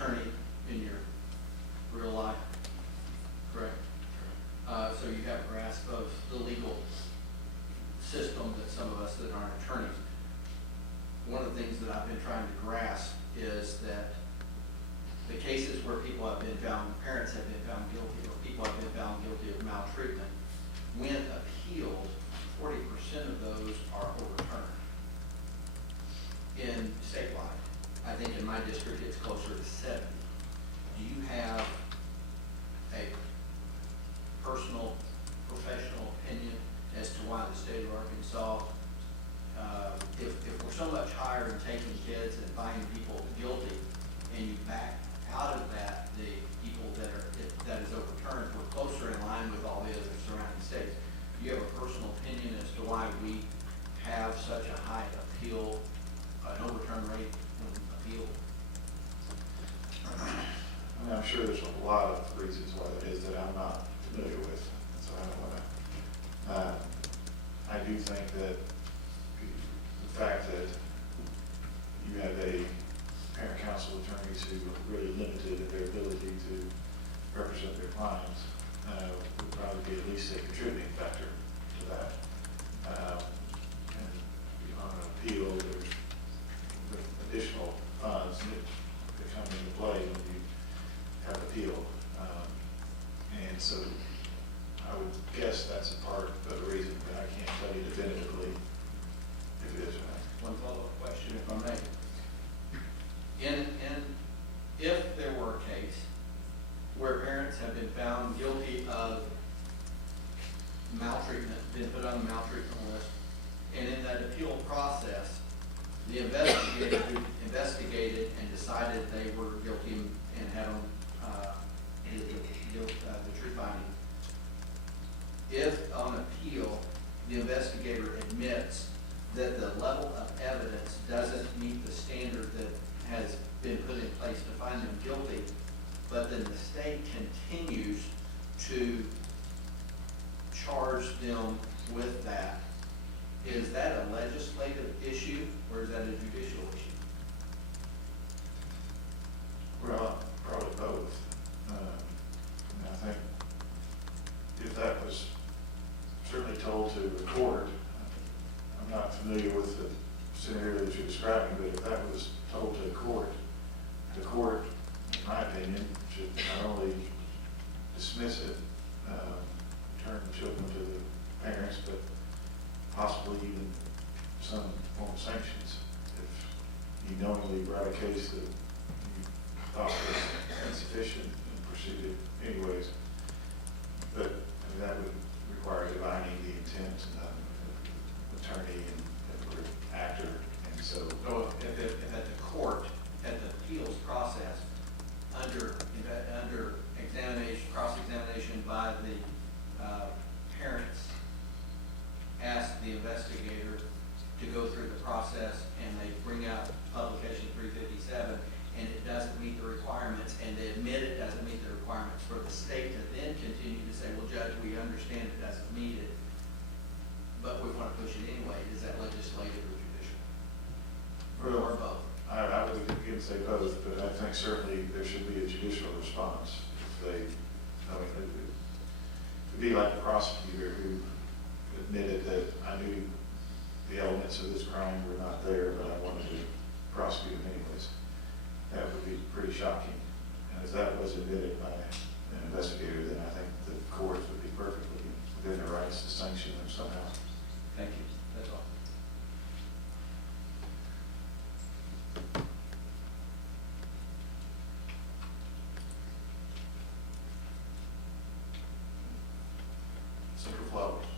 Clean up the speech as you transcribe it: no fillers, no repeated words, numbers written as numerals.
attorney in your real life, correct? So you have a grasp of the legal system that some of us that aren't attorneys. One of the things that I've been trying to grasp is that the cases where people have been found, parents have been found guilty, or people have been found guilty of maltreatment, when appealed, 40% of those are overturned. In statewide, I think in my district it's closer to 70. Do you have a personal, professional opinion as to why the state of Arkansas, if we're so much higher in taking kids and finding people guilty, and you back out of that, the people that are, if that is overturned, we're closer in line with all the other surrounding states. Do you have a personal opinion as to why we have such a high appeal, an overturn rate when appealed? I mean, I'm sure there's a lot of reasons why that is that I'm not familiar with, so I don't want to. I do think that the fact that you have a parent council attorneys who are really limited in their ability to represent their clients would probably be at least a contributing factor to that. And on an appeal, there's additional funds that come into play when you have appeal. And so I would guess that's a part of the reason, but I can't tell you definitively if it is or not. One follow-up question, if I may. If there were a case where parents have been found guilty of maltreatment, been put on the maltreatment list, and in that appeal process, the investigator who investigated and decided they were guilty and had on the true finding, if on appeal the investigator admits that the level of evidence doesn't meet the standard that has been put in place to find them guilty, but then the state continues to charge them with that, is that a legislative issue or is that a judicial issue? Well, probably both. And I think if that was certainly told to the court, I'm not familiar with the scenario that you're describing, but if that was told to the court, in my opinion, should not only dismiss it, return the children to the parents, but possibly even some form of sanctions. If you knowingly brought a case that you thought was insufficient and pursued it anyways, but I mean, that would require divining the intent of the attorney and actor, and so. So if at the court, at the appeals process, under examination, cross-examination by the parents, ask the investigator to go through the process and they bring out publication 357 and it doesn't meet the requirements and they admit it doesn't meet the requirements, for the state to then continue to say, well, Judge, we understand it doesn't meet it, but we want to push it anyway. Is that legislative or judicial? Or both? I would again say both, but I think certainly there should be a judicial response. If they, I mean, it would be like the prosecutor who admitted that I knew the elements of this crime were not there, but I wanted to prosecute him anyways. That would be pretty shocking. And if that was admitted by an investigator, then I think the courts would be perfectly within their rights to sanction them somehow. Thank you. That's all. Senator Flowers.